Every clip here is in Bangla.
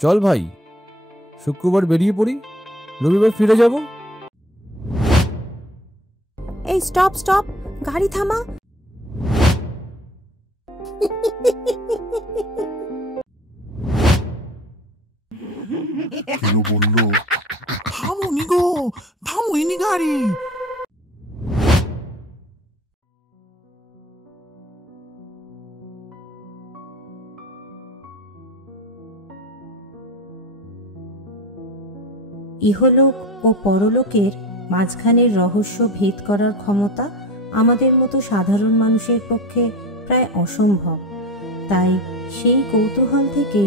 চল ভাই, শুক্রবার বেরিয়ে পড়ি, রবিবার ফিরে যাব। এই স্টপ স্টপ, গাড়ি থামা। বললো থামুনি গো, থামুনি গাড়ি। ইহলোক ও পরলোকের মাঝখানের রহস্য ভেদ করার ক্ষমতা আমাদের মতো সাধারণ মানুষের পক্ষে প্রায় অসম্ভব। তাই সেই কৌতূহল থেকে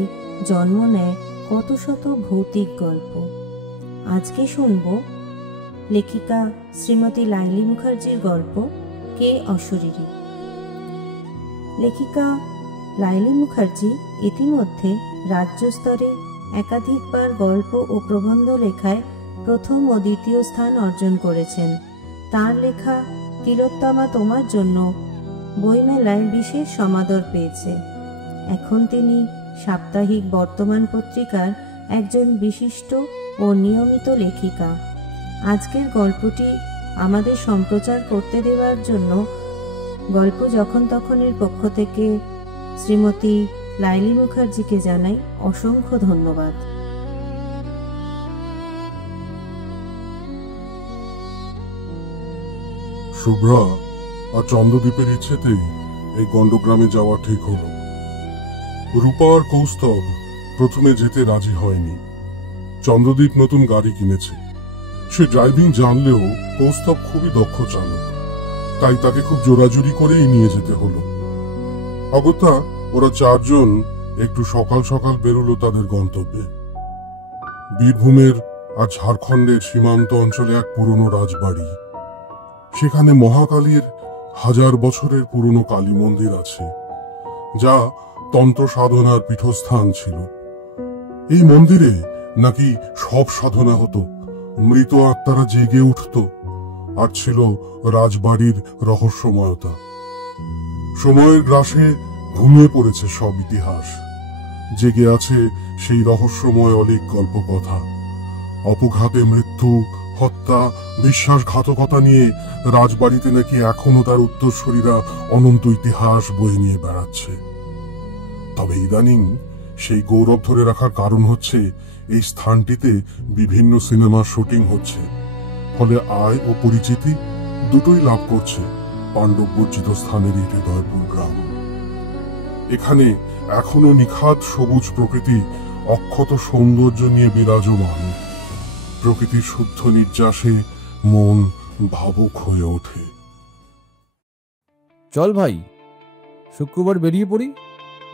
জন্ম নেয় কত শত ভৌতিক গল্প। আজকে শুনব লেখিকা শ্রীমতী লাইলি মুখার্জির গল্প কে অশরীরী। লেখিকা লাইলি মুখার্জি ইতিমধ্যে রাজ্য স্তরে একাধিকবার গল্প ও প্রবন্ধ লেখায় প্রথম ও দ্বিতীয় স্থান অর্জন করেছেন। তার লেখা তিলোত্তমা তোমার জন্য বইমেলায় বিশেষ সমাদর পেয়েছে। এখন তিনি সাপ্তাহিক বর্তমান পত্রিকার একজন বিশিষ্ট ও নিয়মিত লেখিকা। আজকের গল্পটি আমাদের সম্প্রচার করতে দেওয়ার জন্য গল্প যখন তখনের পক্ষ থেকে শ্রীমতী লাইলি মুখার্জিকে জানাই অসংখ্য ধন্যবাদ। শুভ্রা আর চন্দ্রদ্বীপের ইচ্ছেতেই এই গণ্ডগ্রামে যাওয়া ঠিক হলো। রূপা আর কৌস্তব প্রথমে যেতে রাজি হয়নি। চন্দ্রদ্বীপ নতুন গাড়ি কিনেছে, সে ড্রাইভিং জানলেও কৌস্তব খুবই দক্ষ চালক, তাই তাকে খুব জোরাজুরি করেই নিয়ে যেতে হলো। অগত্যা ওরা চারজন একটু সকাল সকাল বেরোলো তাদের গন্তব্যে। বীরভূমের আর ঝাড়খণ্ডের সীমান্ত অঞ্চলে এক পুরনো রাজবাড়ি। সেখানে মহাকালীর 1000 বছরের পুরনো কালী মন্দির আছে, যা তন্ত্র সাধনার পীঠস্থান ছিল। এই মন্দিরে নাকি সব সাধনা হতো, মৃত আত্মারা জেগে উঠত, আর ছিল রাজবাড়ির রহস্যময়তা। সময়ের গ্রাসে ঘুমিয়ে পড়েছে সব ইতিহাস, জেগে আছে সেই রহস্যময় অলিক গল্প কথা। অপঘাতে মৃত্যু, হত্যা, বিশ্বাসঘাতকতা নিয়ে রাজবাড়িতে নাকি এখনো তার উত্তরসূরিরা অনন্ত ইতিহাস বয়ে নিয়ে বেড়াচ্ছে। তবে ইদানিং সেই গৌরব ধরে রাখার কারণ হচ্ছে এই স্থানটিতে বিভিন্ন সিনেমার শুটিং হচ্ছে, ফলে আয় ও পরিচিতি দুটোই লাভ করছে পাণ্ডব বর্জিত স্থানের এই হৃদয়পুর গ্রাম। এখানে এখনো নিখাত সবুজ প্রকৃতি অক্ষত সৌন্দর্য নিয়ে বিরাজমান। প্রকৃতির শুদ্ধ নির্যাসে মন ভাবুক হয়ে ওঠে। চল ভাই, শুক্রবার বেরিয়ে পড়ি,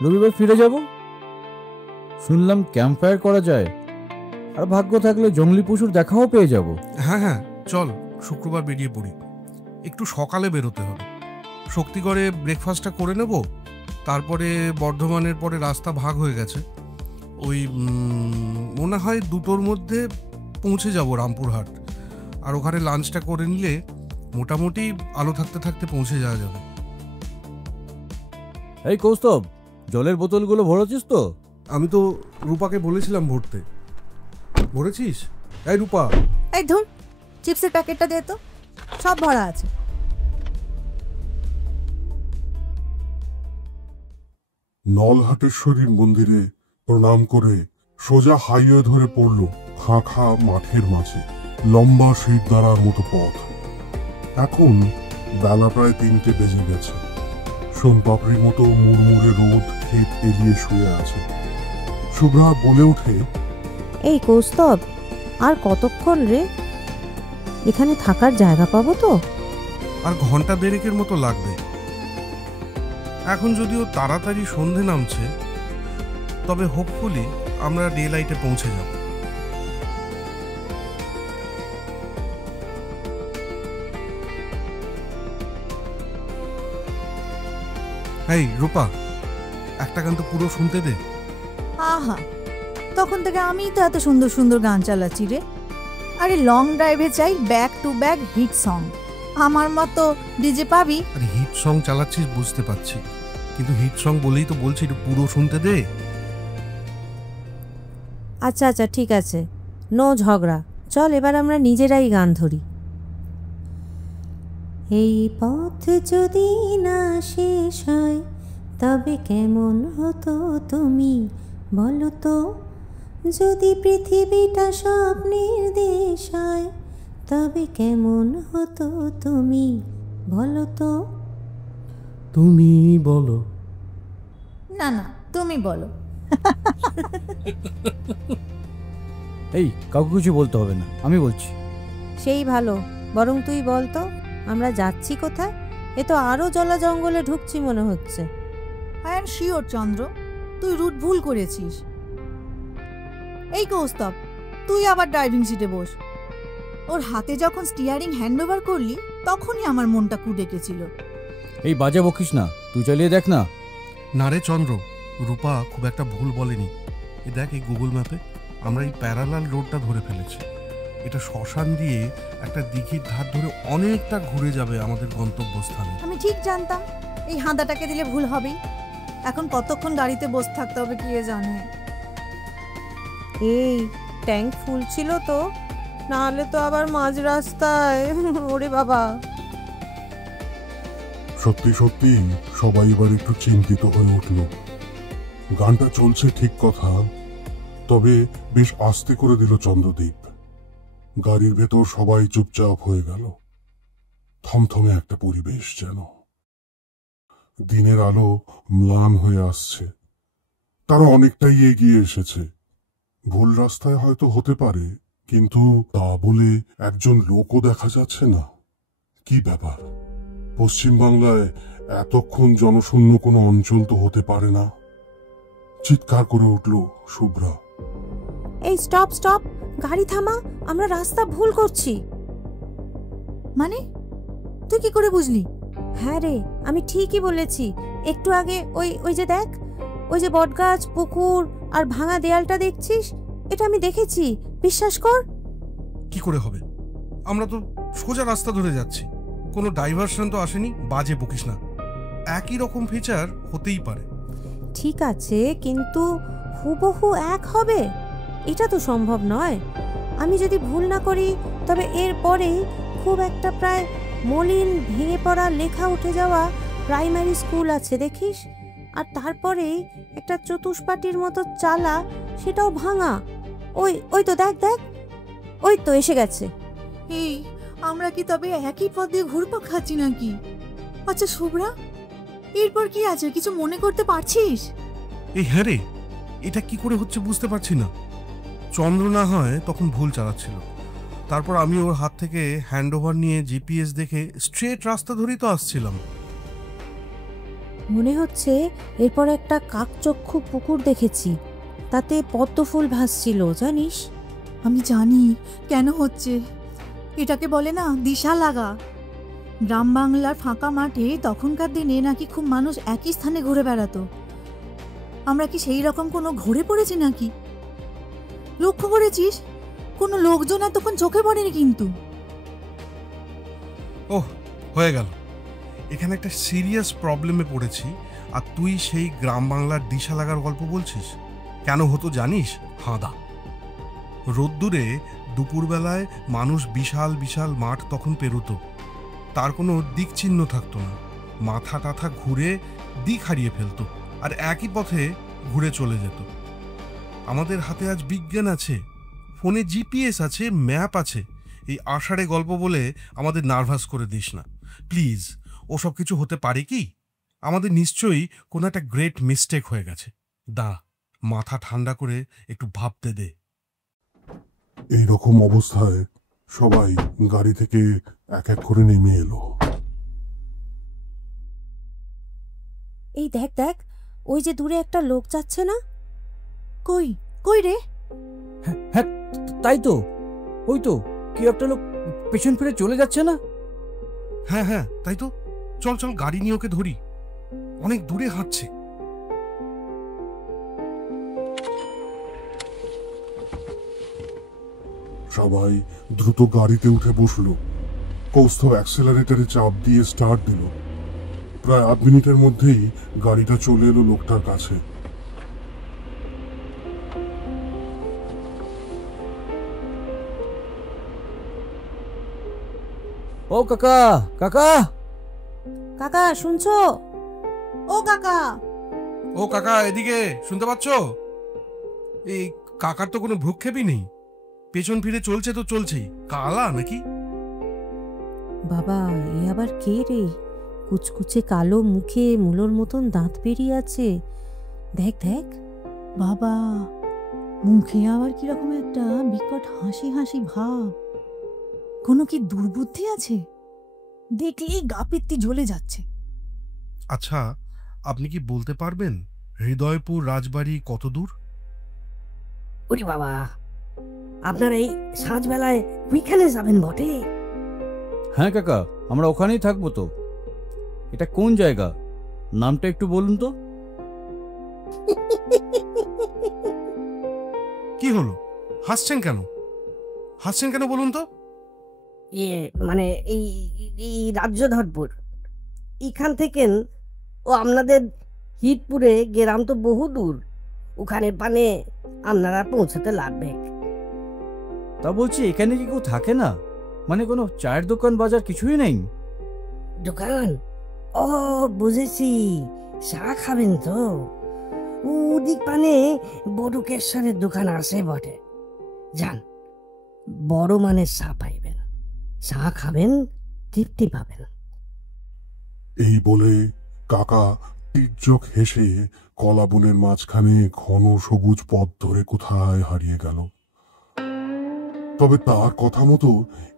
রবিবার ফিরে যাব। শুনলাম ক্যাম্প ফায়ার করা যায়, আর ভাগ্য থাকলে জঙ্গলি পশুর দেখাও পেয়ে যাব। হ্যাঁ হ্যাঁ, চল শুক্রবার বেরিয়ে পড়ি। একটু সকালে বেরোতে হবে। শক্তিগড়ে ব্রেকফাস্টটা করে নেব, তারপরে বর্ধমানের পরে রাস্তা ভাগ হয়ে গেছে, ওই মনে হয় 2টোর মধ্যে পৌঁছে যাব রামপুরহাট। আর ওখানে লাঞ্চটা করে নিলে মোটামুটি আলো থাকতে থাকতে পৌঁছে যাওয়া যাবে। এই কৌস্তব, জলের বোতলগুলো ভরেছিস তো? আমি তো রূপাকে বলেছিলাম ভরতে। ভরেছিস? এই রূপা, এই ধুর, চিপসের প্যাকেটটা দে তো, সব ভরা আছে। নলহাটেশ্বরীর মন্দিরে প্রণাম করে সোজা হাইওয়ে ধরে পড়ল খাঁ খাঁ মাঠের মাঝে লম্বা শিরদাঁড়ার মতো পথ। এখন বেলা প্রায় 3টে বেজে গেছে। সোনপাপড়ির মতো মুড়মুড়ে রোদ ক্ষেত এলিয়ে শুয়ে আছে। শুভ্রা বলে ওঠে, এই কৌস্তব, আর কতক্ষণ রে? এখানে থাকার জায়গা পাবো তো? আর ঘন্টা 1.5 মতো লাগবে। এখন যদিও তাড়াতাড়ি সন্ধে নামছে, তবে হোপফুলি আমরা ডে লাইটে পৌঁছে যাব। এই রূপা, একটা গান তো পুরো শুনতে দে। আহা, তখন থেকে আমিই তো এত সুন্দর সুন্দর গান চালাচ্ছি রে। আরে লং ড্রাইভে চাই back to back hit song, আমার মতো ডিজে পাবি? আর হিট সং চালাচ্ছিস বুঝতে পারছি, কিন্তু হিট সং বলেই তো বলছি একটু পুরো শুনতে দে। আচ্ছা আচ্ছা ঠিক আছে, নো ঝগড়া, চল এবার আমরা নিজেরাই গান ধরি। এই পথ যদি না শেষ হয় তবে কেমন হতো তুমি বলো তো, যদি পৃথিবীটা স্বপ্নের দেশ হয় তবে কেমন হতো তুমি বলো তো। তুমি বলো। না না, তুমি বলো। এই কাউকে কিছু বলতে হবে না, আমি বলছি। সেই ভালো, বরং তুই বল তো আমরা যাচ্ছি কোথায়? এ তো আরো জলা জঙ্গলে ঢুকছি মনে হচ্ছে। আই এম শিওর চন্দ্র, তুই রুট ভুল করেছিস। এই কৌস্তব, তুই আবার ড্রাইভিং সিটে বস। ওর হাতে যখন স্টিয়ারিং হ্যান্ড ওভার করলি তখনই আমার মনটা কুডেকেছিল। এই বাজে বকিস না, তুই চালিয়ে দেখ না। না রে চন্দ্র, রূপা খুব একটা ভুল বলেনি। এই দেখ, এই গুগল ম্যাপে আমরা এই প্যারালাল রোডটা ধরে ফেলেছি। এটা শ্মশান দিয়ে একটা দিঘির ধার ধরে অনেকটা ঘুরে যাবে আমাদের গন্তব্যস্থানে। আমি ঠিক জানতাম এই হাঁদাটাকে দিলে ভুল হবেই। এখন কতক্ষণ গাড়িতে বসে থাকতে হবে কে জানে। এই ট্যাঙ্ক ফুল ছিল তো, নাহলে তো আবার মাঝ রাস্তায়। ওরে বাবা। সত্যি সত্যি সবাই এবার একটু চিন্তিত হয়ে উঠল। গানটা চলছে ঠিক কথা, তবে বেশ আস্তে করে দিল চন্দ্রদ্বীপ। গাড়ির ভেতর সবাই চুপচাপ হয়ে গেল। থমথমে একটা পরিবেশ যেন। দিনের আলো ম্লান হয়ে আসছে। তারা অনেকটাই এগিয়ে এসেছে। ভুল রাস্তায় হয়তো হতে পারে, কিন্তু তা বলে একজন লোকও দেখা যাচ্ছে না। কি ব্যাপার? পশ্চিমবাংলায় এতক্ষণ জনশূন্য কোনো অঞ্চল তো হতে পারে না। চিৎকার করে উঠল শুভ্রা। এই স্টপ স্টপ, গাড়ি থামা, আমরা রাস্তা ভুল করছি। মানে তুই কি করে বুঝলি? হ্যাঁ রে, আমি ঠিকই বলেছি। একটু আগে ওই যে দেখ, ওই যে বটগাছ, পুকুর আর ভাঙা দেয়ালটা দেখছিস, এটা আমি দেখেছি, বিশ্বাস কর। কি করে হবে? আমরা তো সোজা রাস্তা ধরে যাচ্ছি, কোনো ডাইভারশন তো আসেনি। বাজে বকিস না, একই রকম ফিচার হতেই পারে। ঠিক আছে, কিন্তু হুবহু এক হবে এটা তো সম্ভব নয়। আমি যদি ভুল না করি তবে এরপরেই খুব একটা প্রায় মলিন ভেঙে পড়া লেখা উঠে যাওয়া প্রাইমারি স্কুল আছে দেখিস, আর তারপরেই একটা চতুষ্পাটির মতো চালা, সেটাও ভাঙা। ওই তো দেখ দেখ, ওই তো এসে গেছে। এই আমরা কি তবে একই পথ দিয়ে ঘুরপাক খাচ্ছি নাকি? আচ্ছা শুভ্রা, এরপর কি আছে, কিছু মনে করতে পারছিস? এই হ্যাঁ রে, এটা কি করে হচ্ছে বুঝতে পারছি না। চন্দ্র না হয় তখন ভুল চালাচ্ছিল, তারপর আমি ওর হাত থেকে হ্যান্ড ওভার নিয়ে জিপিএস দেখে স্ট্রেট রাস্তা ধরেই তো আসছিলাম। মনে হচ্ছে এরপর একটা কাকচক্ষু পুকুর দেখেছি, তাতে পদ্ম ফুল ভাসছিল জানিস। আমি জানি কেন হচ্ছে। এটাকে বলে না দিশা লাগা। গ্রাম বাংলার ফাঁকা মাঠে তখনকার দিনে নাকি খুব মানুষ একই স্থানে ঘুরে বেড়াতো। আমরা কি সেই রকম কোনো ঘুরে পড়েছি নাকি? লক্ষ্য করেছিস কোনো লোকজন এতক্ষণ চোখে পড়েনি কিন্তু। ওহ, হয়ে গেল, এখানে একটা সিরিয়াস প্রবলেমে পড়েছি, আর তুই সেই গ্রাম বাংলার দিশা লাগার গল্প বলছিস। কেন হতো জানিস? হাঁদা। রোদ্দুরে দুপুরবেলায় মানুষ বিশাল বিশাল মাঠ তখন পেরোতো, তার কোনো দিক চিহ্ন থাকতো না। মাথা টাথা ঘুরে দিক হারিয়ে ফেলতো, আর একই পথে ঘুরে চলে যেত। আমাদের হাতে আজ বিজ্ঞান আছে, ফোনে জিপিএস আছে, ম্যাপ আছে। এই আষাঢ়ে গল্প বলে আমাদের নার্ভাস করে দিস না প্লিজ। ওসব কিছু হতে পারে কি? আমাদের নিশ্চয়ই কোনো একটা গ্রেট মিস্টেক হয়ে গেছে। দাঁড়া, মাথা ঠান্ডা করে একটু ভাবতে দে। এইরকম অবস্থায় সবাই গাড়ি থেকে এক এক করে নেমে এলো। এই দেখ দেখ, ওই যে দূরে একটা লোক যাচ্ছে না? কই কই রে? হ্যাঁ তাই তো, ওই তো কি একটা লোক পেছন ফিরে চলে যাচ্ছে না? হ্যাঁ হ্যাঁ তাই তো, চল চল গাড়ি নিয়ে ওকে ধরি, অনেক দূরে হাঁটছে। সবাই দ্রুত গাড়িতে উঠে বসলো। কৌস্তব অ্যাক্সেলারেটরে চাপ দিয়ে স্টার্ট দিল। প্রায় 8 মিনিটের মধ্যেই গাড়িটা চলে এলো লোকটার কাছে। ও কাকা, কাকা! কাকা শুনছো? ও কাকা! ও কাকা, এদিকে শুনতে পাচ্ছ? এই কাকার তো কোনো ভ্রুক্ষেপই নেই, পেছন ফিরে চলছে তো চলছেই। কালা নাকি? বাবা, এ আবার কে রে? কুচকুচে কালো মুখে মুলোর মতন দাঁত বেরিয়ে আছে। দেখ দেখ। বাবা, মুখে আবার কিরকম একটা বিকট হাসি হাসি ভাব। কোনো কি দুর্বুদ্ধি আছে? দেখলেই গা পিত্তি জ্বলে যাচ্ছে। আচ্ছা, আপনি কি বলতে পারবেন হৃদয়পুর রাজবাড়ি কত দূর? ওরে বাবা, আপনারা এই সাঁঝবেলায় ওইখানে যাবেন বটে? হ্যাঁ কাকা, আমরা ওখানেই থাকবো তো। এটা কোন জায়গা, নামটা একটু বলুন তো। কি হলো, হাসছেন কেন? হাসছেন কেন বলুন তো? মানে এই এই রাজ্যধরপুর এখান থেকে ও আপনাদের হিটপুরে গ্রাম তো বহু দূর, ওখানে পানে আপনারা পৌঁছতে লাগবে। তা বলছি, এখানে কি কেউ থাকে না? মানে কোনো চায়ের দোকান বাজার কিছুই নেই? দোকান? ও বুঝেছি, চা খাবেন তো? ওদিক পানে বড়কেশ্বরের দোকান আছে বটে, যান, বড় মানের চা পাইবেন, চা খাবেন, তৃপ্তি পাবেন। এই বলে কাকা তীর্যক হেসে কলা বনের মাঝখানে ঘন সবুজ পথ ধরে কোথায় হারিয়ে গেল। তবে তার কথা মতো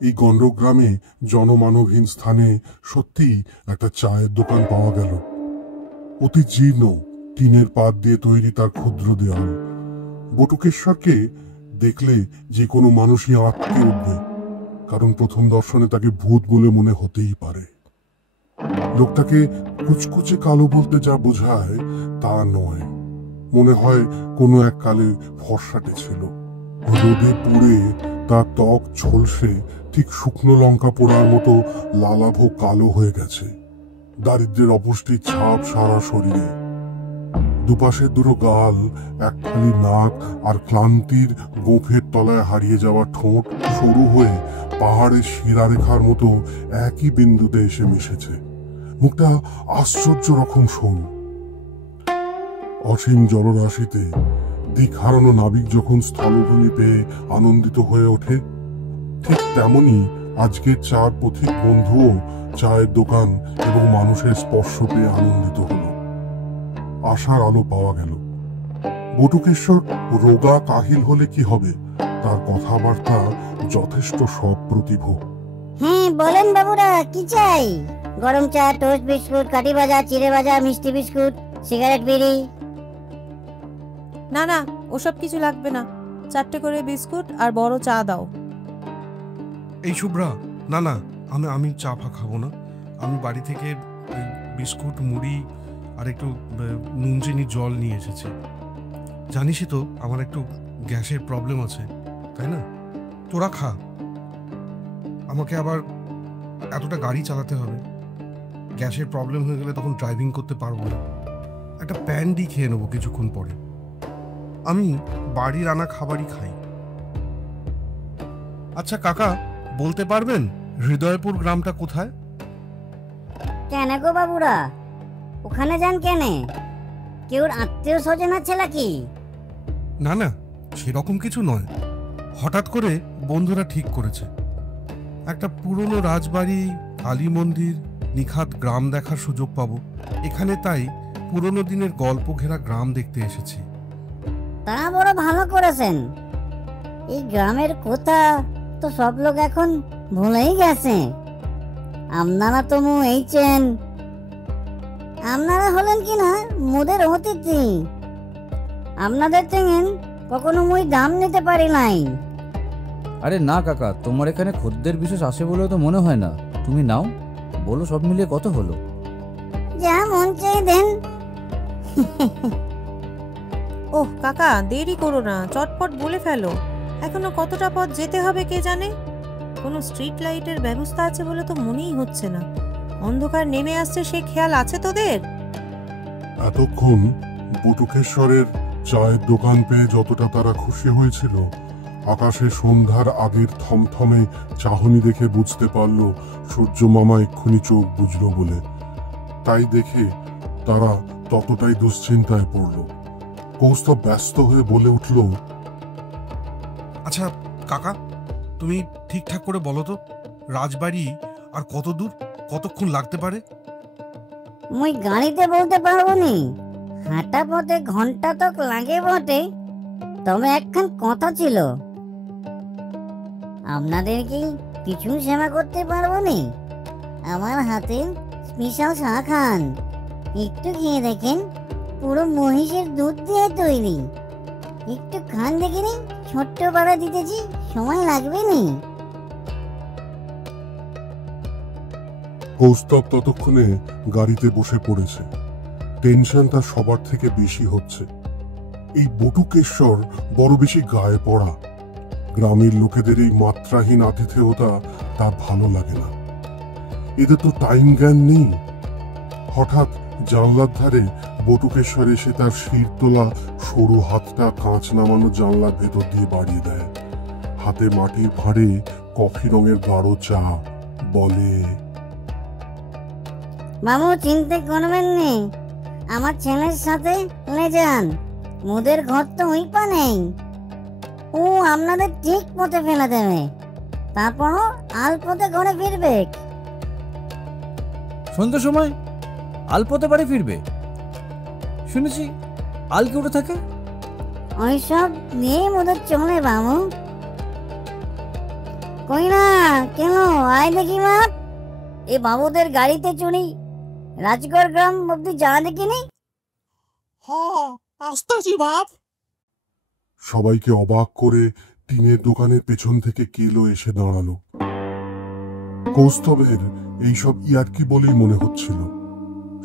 এই গণ্ডগ্রামে জনমানবহীন স্থানে সত্যি একটা চায়ের দোকান পাওয়া গেল। অতি জীর্ণ টিনের পাত দিয়ে তৈরি তার ক্ষুদ্র দেয়াল। বটুকেশ্বরকে দেখলে যে কোনো মানুষই আঁতকে উঠবে, কারণ প্রথম দর্শনে তাকে ভূত বলে মনে হতেই পারে। লোকটাকে কুচকুচে কালো বলতে যা বোঝায় তা নয়, মনে হয় কোনো এক কালে ফর্সাটে ছিল। রোদে পুড়ে তার ত্বক ঝলসে ঠিক শুকনো লঙ্কা পোড়ার মতো লালাভ কালো হয়ে গেছে। দারিদ্র্যের অপুষ্টির ছাপ সারা শরীরে। দুপাশে দুটো গাল, এক ফালি নাক আর ক্লান্তির গোঁফের তলায় হারিয়ে যাওয়া ঠোঁট সরু হয়ে পাহাড়ের শিরারেখার মতো একই বিন্দুতে এসে মিশেছে। মুখটা আশ্চর্য রকম সরু। অসীম জলরাশিতে দিক হারানো নাবিক যখন স্থলভূমি পেয়ে আনন্দিত হয়ে ওঠে, ঠিক তেমনি আজকের চার পথিক বন্ধুও চায়ের দোকান এবং মানুষের স্পর্শ পেয়ে আনন্দিত হলো। আশার আলো পাওয়া গেল। বটুকেশ্বর রোগা কাহিল হলে কি হবে, তার কথাবার্তা যথেষ্ট সপ্রতিভ। হ্যাঁ বলেন বাবুরা, কি চাই? গরম চা, টোস্ট বিস্কুট, কাঠি ভাজা, চিড়ে ভাজা, মিষ্টি বিস্কুট, সিগারেট, বিড়ি? না না, ওসব কিছু লাগবে না। 4টে করে বিস্কুট আর বড় চা দাও। এই শুভ্রা, না না, আমি চা ফা খাবো না। আমি বাড়ি থেকে বিস্কুট, মুড়ি আর একটু নুন চিনি জল নিয়ে এসেছি। জানিসই তো আমার একটু গ্যাসের প্রবলেম আছে, তাই না? তোরা খা, আমাকে আবার এতটা গাড়ি চালাতে হবে। গ্যাসের প্রবলেম হয়ে গেলে তখন ড্রাইভিং করতে পারবো না। একটা প্যান্ডি খেয়ে নেবো কিছুক্ষণ পরে। আমি বাড়ির আনা খাবারই খাই। আচ্ছা কাকা, বলতে পারবেন হৃদয়পুর গ্রামটা কোথায়? কেন গো বাবুরা, ওখানে যান কেন? কেউ আত্মীয় স্বজন আছে নাকি? না না, সেরকম কিছু নয়। হঠাৎ করে বন্ধুরা ঠিক করেছে একটা পুরনো রাজবাড়ি, কালী মন্দির, নিখাত গ্রাম দেখার সুযোগ পাবো এখানে, তাই পুরনো দিনের গল্প ঘেরা গ্রাম দেখতে এসেছি। তা বড় ভালো করেছেন। এই গ্রামের কথা তো সব লোক এখন ভুলেই গেছে। আপনারা তো এইছেন, আপনারা হলেন কি না মোদের অতিথি। আপনাদের থেকে কখনো মুই দাম নিতে পারি নাই। আরে না কাকা, তোমার এখানে খদ্দের বিশেষ আসে বলে তো মনে হয় না। তুমি নাও, বলো সব মিলিয়ে কত হলো? যা মন চাই দেন। ওহ কাকা, দেরি করো না, চটপট বলে ফেলো। এখনো কতটা পথ যেতে হবে কে জানে। কোনো স্ট্রিট লাইটের ব্যবস্থা আছে বলে তো মনেই হচ্ছে না। অন্ধকার নেমে আসছে সে খেয়াল আছে তোদের? এতক্ষণ বটুকেশ্বরের চায়ের দোকান পেয়ে যতটা তারা খুশি হয়েছিল, আকাশে সন্ধ্যার আগের থমথমে চাহনি দেখে বুঝতে পারল সূর্য মামা এক্ষুনি চোখ বুঝল বলে। তাই দেখে তারা ততটাই দুশ্চিন্তায় পড়ল। কৌস্তব ব্যস্ত হয়ে বলে উঠল, আচ্ছা কাকা, তুমি ঠিকঠাক করে বলো তো, রাজবাড়ি আর কত দূর, কতক্ষণ লাগতে পারে? মুই গাড়িতে বলতে পারবো নি, হাঁটা পথে ঘন্টা তক লাগে বটে। তবে একখান কথা ছিল, আপনাদের কি কিছু সেবা করতে পারবো নি? আমার হাতে স্পেশাল চা খান, একটু খেয়ে দেখেন, পুরো মহিষের দুধ দিয়ে তৈরি। একটু খান দেখিনি, ছোট্ট বাড়া দিতেছি, সময় লাগবে নি। কৌস্তব ততক্ষণে গাড়িতে বসে পড়েছে। টেনশন তার সবার থেকে বেশি হচ্ছে। এই বটুকেশ্বর বড় বেশি গায়ে পড়া। গ্রামের লোকেদের এই মাত্রাহীন আতিথেয়তা তার ভালো লাগে না। এদের তো টাইম জ্ঞান নেই। হঠাৎ জানলার ধারে বটুকেশ্বর এসে তার শির তোলা সরু হাতটা কাঁচ নামানো জানলার ভেতর দিয়ে বাড়িয়ে দেয়। হাতে মাটির ভাঁড়ে কফি রঙের গাঢ় চা। বলে, মামু চিন্তা করবেন নি, আমার ছেলের সাথে লে যান, মোদের ঘর তো ওই পা নেই। ও আপনাদের ঠিক পথে ফেলে দেবে, তারপরও আলপথে ঘরে ফিরবে। সন্ধ্যার সময় আলপথে বাড়ি ফিরবে? শুনেছি আলকে উঠে থাকে। ওইসব নিয়ে মোদের চলে বাবু। কই না কেন, আয় দেখি মা। এ বাবুদের গাড়িতে চড়ি রাজগড় গ্রাম অব্দি যাওয়া দেখিনি। আসতেছি বাপ। সবাইকে অবাক করে টিনের দোকানের পেছন থেকে কেলো এসে দাঁড়ালো। কৌস্তবের এইসব ইয়ার্কি বলেই মনে হচ্ছিল।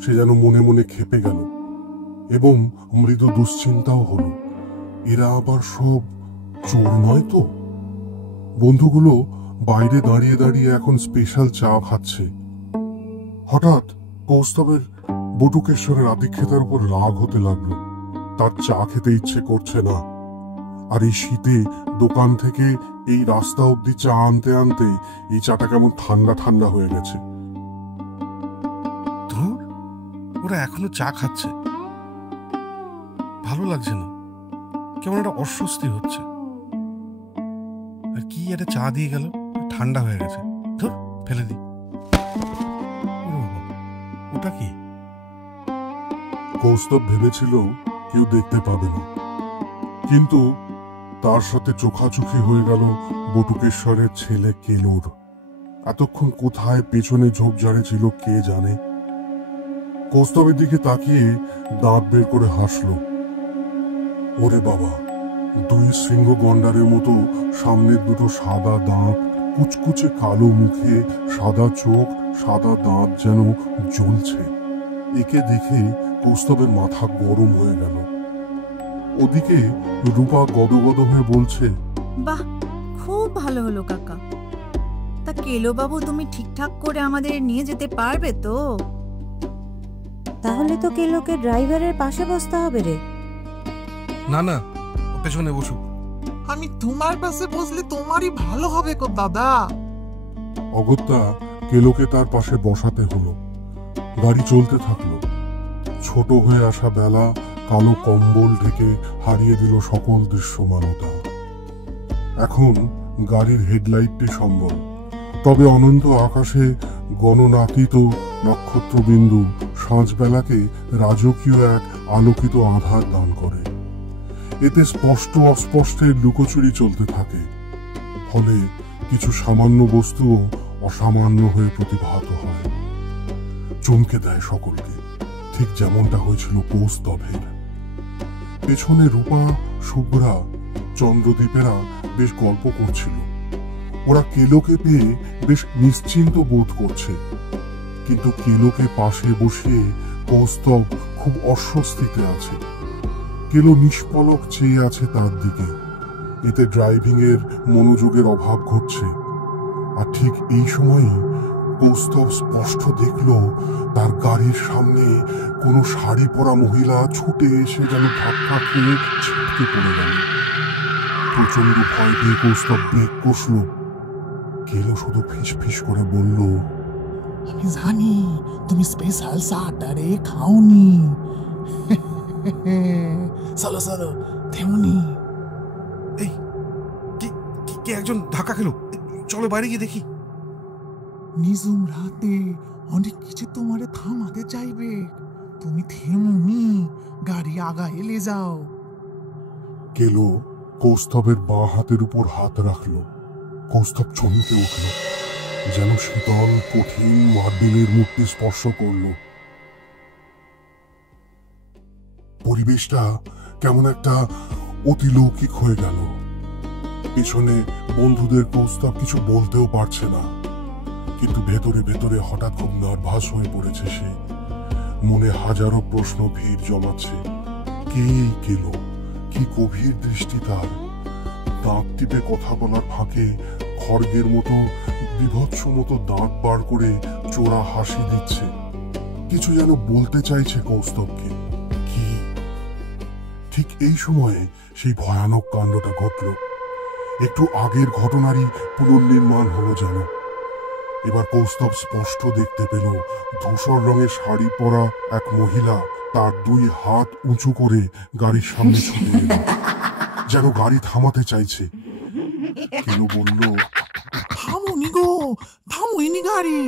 সে যেন মনে মনে খেপে গেল এবং মৃদু দুশ্চিন্তাও হলো, এরা আবার সব চোর নয় তো? বন্ধুগুলো বাইরে দাঁড়িয়ে দাঁড়িয়ে এখন স্পেশাল চা খাচ্ছে। হঠাৎ কৌস্তবের বটুকেশ্বরের আতিথ্যতার উপর রাগ হতে লাগলো। তার চা খেতে ইচ্ছে করছে না। আর এই শীতে দোকান থেকে এই রাস্তা অব্দি চা আনতে আনতে এই চাটা কেমন ঠান্ডা ঠান্ডা হয়ে গেছে। ধুর, ওরা এখনো চা খাচ্ছে, ভালো লাগছে না, কেমন একটা অস্বস্তি হচ্ছে। আর কি একটা চা দিয়ে গেল, ঠান্ডা হয়ে গেছে। ধুর, ফেলে দি। ওটা কি? কৌস্তব ভেবেছিল কেউ দেখতে পাবে না, কিন্তু তার সাথে চোখাচোখি হয়ে গেল বটুকেশ্বরের ছেলে কেলোর। এতক্ষণ কোথায় পেছনে ঝোপঝাড়ে ছিল কে জানে। কৌস্তবের দিকে তাকিয়ে দাঁত বের করে হাসল। ওরে বাবা, দুই সিংহ গন্ডারের মতো সামনের দুটো সাদা দাঁত, কুচকুচে কালো মুখে সাদা চোখ, সাদা দাঁত যেন জ্বলছে। একে দেখে কৌস্তবের মাথা গরম হয়ে গেল। ওদিকে রূপা গদগদ হয়ে বলছে, বাহ, খুব ভালো হলো কাকা। তা কেলো বাবু, তুমি ঠিকঠাক করে আমাদের নিয়ে যেতে পারবে তো? তাহলে তো কেলোকে ড্রাইভারের পাশে বসতে হবে রে। না না, ও পেছনে বসুক। আমি তোমার পাশে বসলে তোমারই ভালো হবে গো দাদা। অগত্যা কেলোকে তার পাশে বসাতে হলো। গাড়ি চলতে থাকলো। ছোট হয়ে আসা বেলা কালো কম্বল ঢেকে হারিয়ে দিল সকল দৃশ্যমানতা। এখন গাড়ির হেডলাইটটি সম্বল, তবে অনন্ত আকাশে গণনাতীত নক্ষত্রবিন্দু সাঁঝবেলাকে রাজকীয় এক আলোকিত আধার দান করে। এতে স্পষ্ট অস্পষ্টের লুকোচুরি চলতে থাকে, ফলে কিছু সামান্য বস্তুও অসামান্য হয়ে প্রতিভাত হয়, চমকে দেয় সকলকে, ঠিক যেমনটা হয়েছিল কৌস্তবের। পেছনে রূপা, শুভ্রা, চন্দ্রদীপেরা বেশ গল্প করছিল। ওরা কেলোকে পেয়ে বেশ নিশ্চিন্ত বোধ করছে, কিন্তু কেলোকে পাশে বসিয়ে কৌস্তব খুব অস্বস্তিতে আছে। কেলো নিষ্পলক চেয়ে আছে তার দিকে। এতে ড্রাইভিং এর মনোযোগের অভাব ঘটছে। আর ঠিক এই সময়ই কৌস্তব স্পষ্ট দেখল তার গাড়ির সামনে কোনো শাড়ি পরা মহিলা ছুটে এসে যেন ধাক্কা খেয়ে ছিটকে পড়ে গেল। প্রচন্ড ভয় পেয়ে কৌস্তব ব্রেক কষল। কেলো শুধু ফিস ফিস করে বলল, আমি জানি তুমি স্পেশাল স্টারে খাওনি। চলো চলো তেমনি। এই কে একজন ধাক্কা খেলো, চলো বাইরে গিয়ে দেখি। নিজুম রাতে অনেক কিছু তোমারে থামাতে চাইবে, তুমি থেমুনি, গাড়ি আগা এলে যাও। কেলো কৌস্তবের বাঁ হাতের উপর হাত রাখল। কৌস্তব চমকে উঠল, যেন শীতল কঠিন মার্বেলের মূর্তি স্পর্শ করল। পরিবেশটা কেমন একটা অতিলৌকিক হয়ে গেল। পেছনে বন্ধুদের কৌস্তব কিছু বলতেও পারছে না, কিন্তু ভেতরে ভেতরে হঠাৎ খুব নার্ভাস হয়ে পড়েছে সে। মনে হাজারো প্রশ্ন ভিড় জমাচ্ছে। কে কেলো? কি গভীর দৃষ্টি তার! দাঁত টিপে কথা বলার ফাঁকে খড়গের মতো বিভৎস মতো দাঁত বার করে চোরা হাসি দিচ্ছে। কিছু যেন বলতে চাইছে কৌস্তবকে। কি? ঠিক এই সময়ে সেই ভয়ানক কাণ্ডটা ঘটল। একটু আগের ঘটনারই পুনর্নির্মাণ হলো যেন। এবার কৌস্তব স্পষ্ট দেখতে পেল ধূসর রঙের শাড়ি পরা এক মহিলা তার দুই হাত উঁচু করে গাড়ির সামনে ছুটে এল, যেন গাড়ি থামাতে চাইছে। কেলো বলল, থামুনি গো, থামুইনি গাড়ি,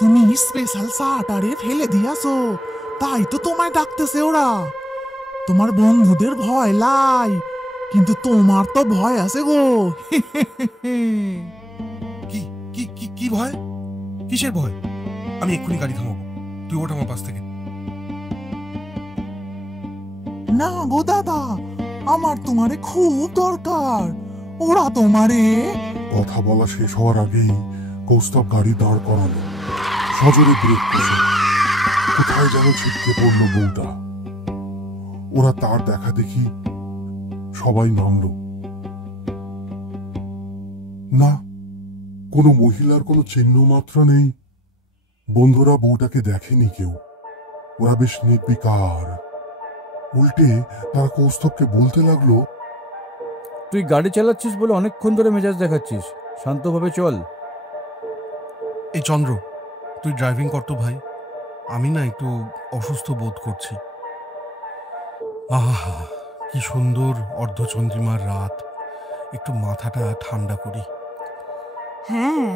তুমি স্পেশাল স্টারে ফেলে দিয়াছো, তাই তো তোমায় ডাকতেছে ওরা। তোমার বন্ধুদের ভয় লাই, কিন্তু তোমার তো ভয় আছে গো। কি কি কি কি ভয়? কিসের ভয়? আমি এক্ষুনি গাড়ি থামাবো, তুই ওঠ আমার পাশ থেকে। না গো দাদা, আমার তোমারে খুব দরকার। ওরা তোমারে। কথা বলা শেষ হওয়ার আগেই কৌস্তব গাড়ি দাঁড় করালো, সজোরে ব্রেক কষে। কোথায় যেন ছিটকে পড়ল বউটা। ওরা তার দেখা দেখি সবাই নামলো। না, কোনো মহিলার কোনো চিহ্ন মাত্র নেই। বন্ধুরা বউটাকে দেখেনি কেউ। ওরা বেশ নির্বিকার। উল্টে তারা কৌস্তবকে বলতে লাগলো, তুই গাড়ি চালাচ্ছিস বলে অনেকক্ষণ ধরে মেজাজ দেখাচ্ছিস, শান্তভাবে চল। এই চন্দ্র, তুই ড্রাইভিং কর তো ভাই, আমি না একটু অসুস্থ বোধ করছি। আহা, কি সুন্দর অর্ধচন্দ্রিমার রাত, একটু মাথাটা ঠান্ডা করি। হ্যাঁ,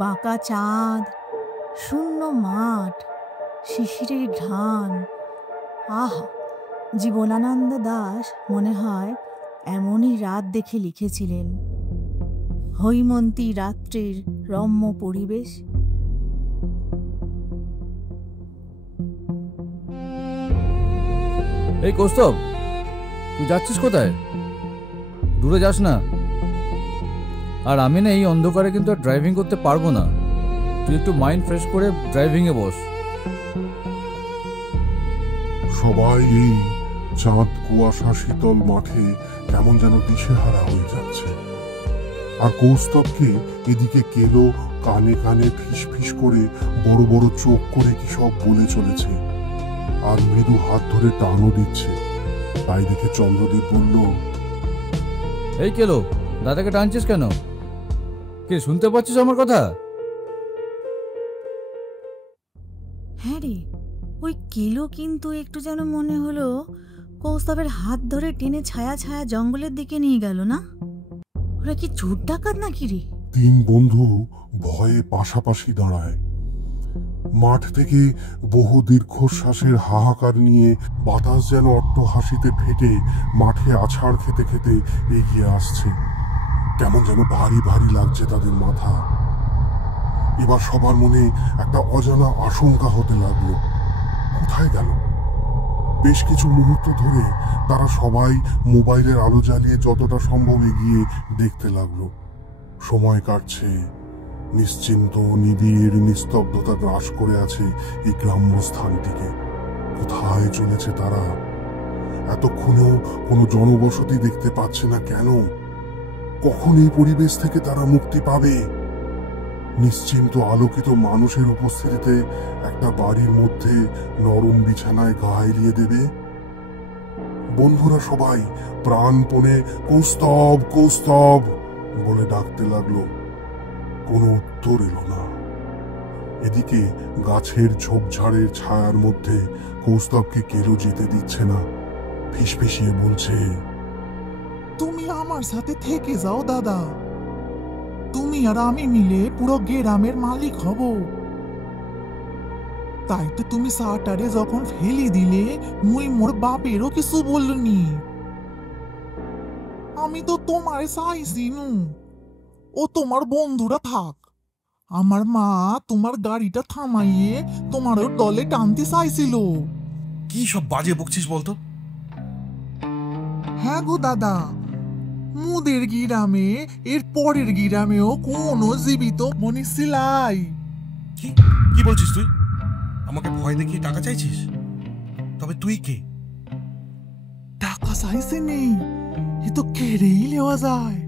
বাঁকা চাঁদ, শূন্য মাঠ, শিশিরের ঢান। আহা, জীবনানন্দ দাশ মনে হয় এমনই রাত দেখে লিখেছিলেন। হৈমন্তী রাত্রির রম্য পরিবেশ। এই কৌস্তব, তুই যাচ্ছিস কোথায়? দূরে যাস না। আর আমি না এই অন্ধকারে কিন্তু আর ড্রাইভিং করতে পারবো না। তুই একটু মাইন্ড ফ্রেশ করে ড্রাইভিংয়ে বস। সবাই এই চাঁদ কুয়াশা শীতল মাঠে কেমন যেন দিশেহারা হয়ে যাচ্ছে। আর কৌস্তবকে এদিকে কেলো কানে কানে ফিস ফিস করে বড় বড় চোখ করে কি সব বলে চলেছে, আর মৃদু হাত ধরে টানও দিচ্ছে। তাই দেখে চন্দ্রদীপ বলল, এই কেলো, দাদাকে টানছিস কেন? কে, শুনতে পাচ্ছিস আমার কথা? হ্যাঁ রে, ওই কেলো কিন্তু একটু যেন মনে হলো কৌস্তবের হাত ধরে টেনে ছায়া ছায়া জঙ্গলের দিকে নিয়ে গেল না? ওরা কি চোর ডাকাত নাকি রে? তিন বন্ধু ভয়ে পাশাপাশি দাঁড়ায়। মাঠ থেকে বহু দীর্ঘশ্বাসের হাহাকার নিয়ে বাতাস যেন অট্টহাসিতে ফেটে মাঠে আছাড় খেতে খেতে এগিয়ে আসছে। কেমন যেন ভারী ভারী লাগছে তাদের মাথা। এবার সবার মনে একটা অজানা আশঙ্কা হতে লাগলো, কোথায় গেল? বেশ কিছু মুহূর্ত ধরে তারা সবাই মোবাইলের আলো জ্বালিয়ে যতটা সম্ভব এগিয়ে দেখতে লাগলো। সময় কাটছে, নিশ্চিন্ত নিবিড় নিস্তব্ধতা গ্রাস করে আছে এই গ্রাম্য স্থানটিকে। কোথায় চলেছে তারা? এতক্ষণেও কোনো জনবসতি দেখতে পাচ্ছে না কেন? কখন এই পরিবেশ থেকে তারা মুক্তি পাবে? নিশ্চিন্ত আলোকিত মানুষের উপস্থিতিতে একটা বাড়ির মধ্যে নরম বিছানায় গা এলিয়ে দেবে? বন্ধুরা সবাই প্রাণপণে কৌস্তব কৌস্তব বলে ডাকতে লাগলো। কোনো উত্তর এলো না। এদিকে গাছের ঝোপঝাড়ের ছায়ার মধ্যে কৌস্তবকে কেউ যেতে দিচ্ছে না। ফিসফিসিয়ে বলছে, তুমি আমার সাথে থেকে যাও দাদা, তুমি আর আমি মিলে পুরো গ্রামের মালিক হব। তাই তো তুমি সাটারে যখন ফেলি দিলে মুই মোর বাপেরও কিছু বলনি। আমি তো তোমারে চাইছি নু, ও তোমার বন্ধুরা থাক। আমার মা তোমার গাড়িটা থামাইয়ে তোমার ওর দলে টানতে চাইছিল। কি সব বাজে বকছিস বলতো? হ্যাঁ গো দাদা, মুদের গ্রামে এর পরের গ্রামেও কোনো জীবিত মনীষ ছিলাই। কি কি বলছিস তুই? আমাকে ভয় দেখিয়ে টাকা চাইছিস? তবে তুই কে? টাকা চাইছে নেই, এ তো কেড়েই নেওয়া যায়।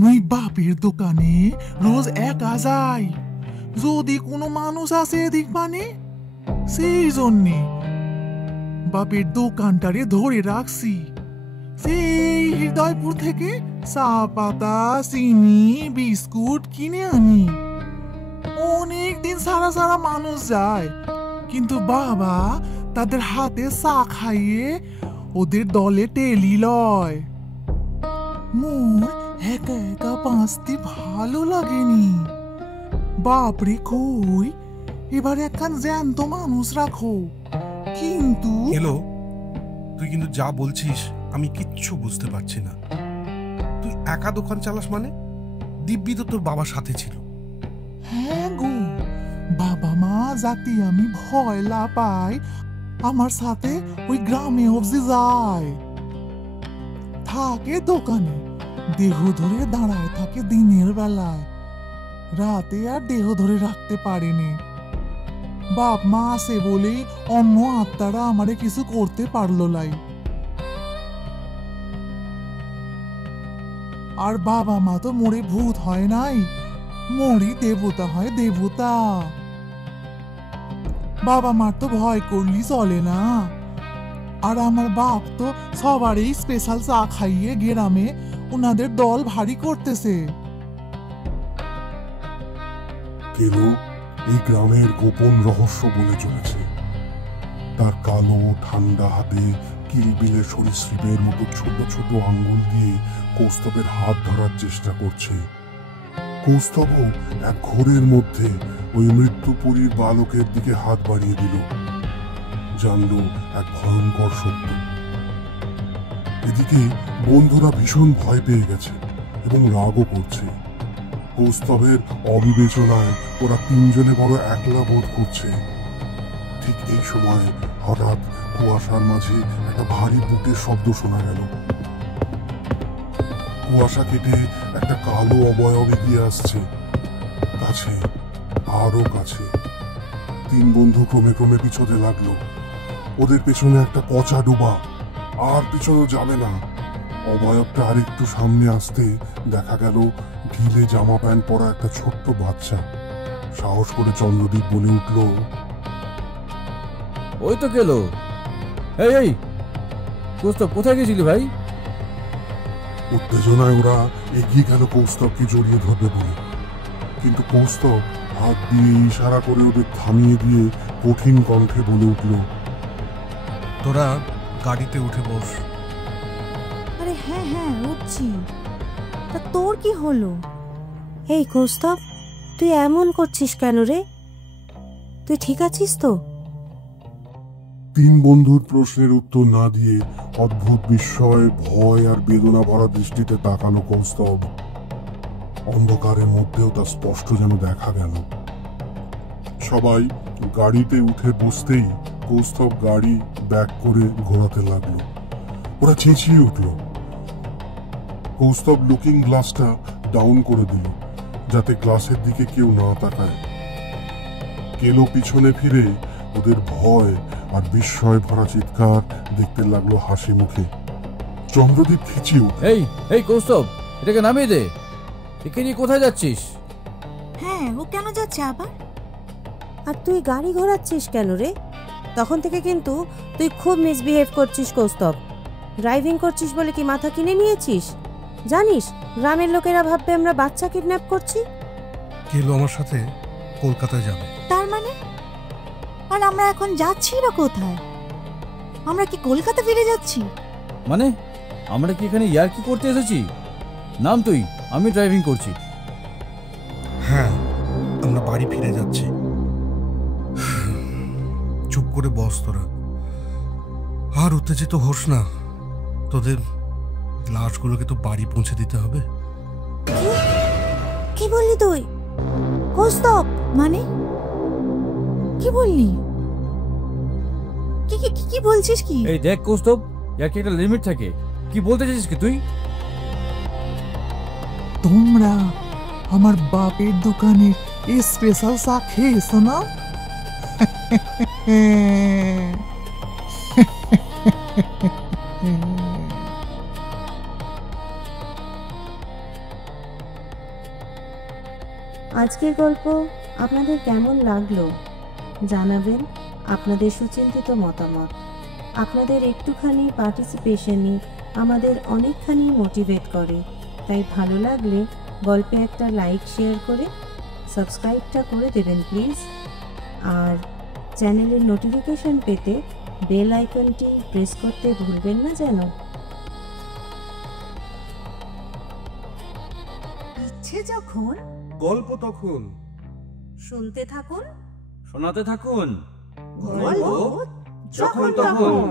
মুই বাপের দোকানে রোজ একা যাই, যদি কোনো মানুষ আসে এদিক মানে সেই জন্যে বাপের দোকানটারে ধরে রাখছি। সেই হৃদয়পুর থেকে চা পাতা, চিনি, বিস্কুট কিনে আনি। অনেকদিন সারা সারা মানুষ যায়, কিন্তু বাবা তাদের হাতে চা খাইয়ে ওদের দলে টেলি লয়। মোর একা একা বাঁচতে ভালো লাগেনি। বাপরে কই, এবার একখান জ্যান্ত মানুষ রাখো। কিন্তু এলো, তুই কিন্তু যা বলছিস আমি কিচ্ছু বুঝতে পারছি না। তুই একা দোকান চালাস মানে? দিব্যি তো তোর বাবার সাথে ছিল। হ্যাঁ গো, বাবা মা যাতে আমি ভয় না পাই আমার সাথে ওই গ্রামে অবধি যায়। থাকে দোকানে, দেহ ধরে দাঁড়ায় থাকে দিনের বেলায়, রাতে আর দেহ ধরে রাখতে পারেনি। বাপ মা আসে বলেই অন্য আত্মারা আমারে কিছু করতে পারলো লাই। আর বাবা মা তো মরে ভূত হয় নাই, মরি দেবতা হয় দেবতা। বাবা মার তো ভয় করলি চলে না। আর আমার বাপ তো সবারই স্পেশাল চা খাইয়ে গ্রামে ওনাদের দল ভারী করতেছে। কেন এই গ্রামের গোপন রহস্য বলে চলেছে। তার কালো ঠান্ডা হাতে কিলবিলে সরীসৃপের মতো ছোট ছোট আঙ্গুল দিয়ে কৌস্তবের হাত ধরার চেষ্টা করছে। কৌস্তবও এক ঘোরের মধ্যে ওই মৃত্যুপুরীর বালকের দিকে হাত বাড়িয়ে দিল। জানল এক ভয়ঙ্কর সত্য। এদিকে বন্ধুরা ভীষণ ভয় পেয়ে গেছে এবং রাগও করছে। কৌস্তবের অবিবেচনায় ওরা তিনজনে বড় একলা বোধ করছে। ঠিক এই সময় হঠাৎ কুয়াশার মাঝে একটা ভারী বুটের শব্দ শোনা গেল। কুয়াশা কেটে একটা কালো অবয়ব এগিয়ে আসছে, কাছে, আরো কাছে। তিন বন্ধু ক্রমে ক্রমে পিছতে লাগলো। ওদের পেছনে একটা পচা ডোবা, আর পিছনে যাবে না। অবয়বটা আরেকটু সামনে আসতে দেখা গেল ঢিলে জামা প্যান্ট পরা একটা ছোট্ট বাচ্চা। সাহস করে চন্দ্রদীপ বলে উঠল, ওই তো গেল। এই এই কৌস্তব, কোথায় গেছিলি ভাই? উত্তেজনায় ওরা এগিয়ে গেল কৌস্তবকে জড়িয়ে ধরবে বলে, কিন্তু কৌস্তব হাত দিয়ে ইশারা করে ওদের থামিয়ে দিয়ে কঠিন কণ্ঠে বলে উঠল, তোরা গাড়িতে উঠে বস। আরে হ্যাঁ হ্যাঁ উঠছি। তা তোর কি হলো? এই কৌস্তব, তুই এমন করছিস কেন রে? তুই ঠিক আছিস তো? তিন বন্ধুর প্রশ্নের উত্তর না দিয়ে অদ্ভুত বিস্ময়, ভয় আর বেদনা ভরা দৃষ্টিতে তাকালো কৌস্তব। অন্ধকারের মধ্যেও তা স্পষ্ট যেন দেখা গেল। সবাই গাড়িতে উঠে বসতেই কৌস্তব গাড়ি ব্যাক করে ঘোরাতে লাগলো। ওরা চেঁচিয়ে উঠল। কৌস্তব লুকিং গ্লাসটা ডাউন করে দিল যাতে গ্লাসের দিকে কেউ না তাকায়। কেলো পিছনে ফিরে ওদের ভয় আর বিস্ময় ভরা চিৎকার দেখতে লাগলো হাসি মুখে। চন্দ্রদীপ খিচিয়ে উঠল, এই এই কৌস্তব, এটাকে নামিয়ে দে। একে নিয়ে কোথায় যাচ্ছিস? হ্যাঁ, ও কেন যাচ্ছে আবার? আর তুই গাড়ি ঘোরাচ্ছিস কেন রে? তখন থেকে কিন্তু তুই খুব মিসবিহেভ করছিস কৌস্তব। ড্রাইভিং করছিস বলে কি মাথা কিনে নিয়েছিস? জানিস গ্রামের লোকেরা ভাববে আমরা বাচ্চা কিডন্যাপ করছি। কেলো আমার সাথে কলকাতায় যাবে। তার মানে? আর আমরা এখন যাচ্ছি বা কোথায়? আমরা কি কলকাতা ফিরে যাচ্ছি? মানে আমরা কি এখানে ইয়ার কি করতে এসেছি? নাম তুই, আমি ড্রাইভিং করছি। হ্যাঁ, আমরা বাড়ি ফিরে যাচ্ছি। চুপ করে বস তোরা, আর উত্তেজিত হোস না। তোদের লাশগুলোকে তো বাড়ি পৌঁছে দিতে হবে। কি বললি তুই কৌস্তব? মানে কি বললি? কি কি কি বলছিস কি? এই দেখ কৌস্তব, ইয়ার কি একটা লিমিট থাকে। কি বলতে চাইছিস কি তুই? তোমরা আমার বাপের দোকানের স্পেশাল চা খেয়েছো না? আজকের গল্প আপনাদের কেমন লাগলো জানাবেন আপনাদের সুচিন্তিত মতামত। আপনাদের একটুখানি পার্টিসিপেশনই আমাদের অনেকখানি মোটিভেট করে। তাই ভালো লাগলে গল্পে একটা লাইক শেয়ার করে সাবস্ক্রাইবটা করে দেবেন প্লিজ। আর চ্যানেলের নোটিফিকেশন পেতে বেল আইকনটি প্রেস করতে ভুলবেন না যেন। ইচ্ছে যখন গল্প তখন শুনতে থাকুন, শোনাতে থাকুন গল্প যখন তখন।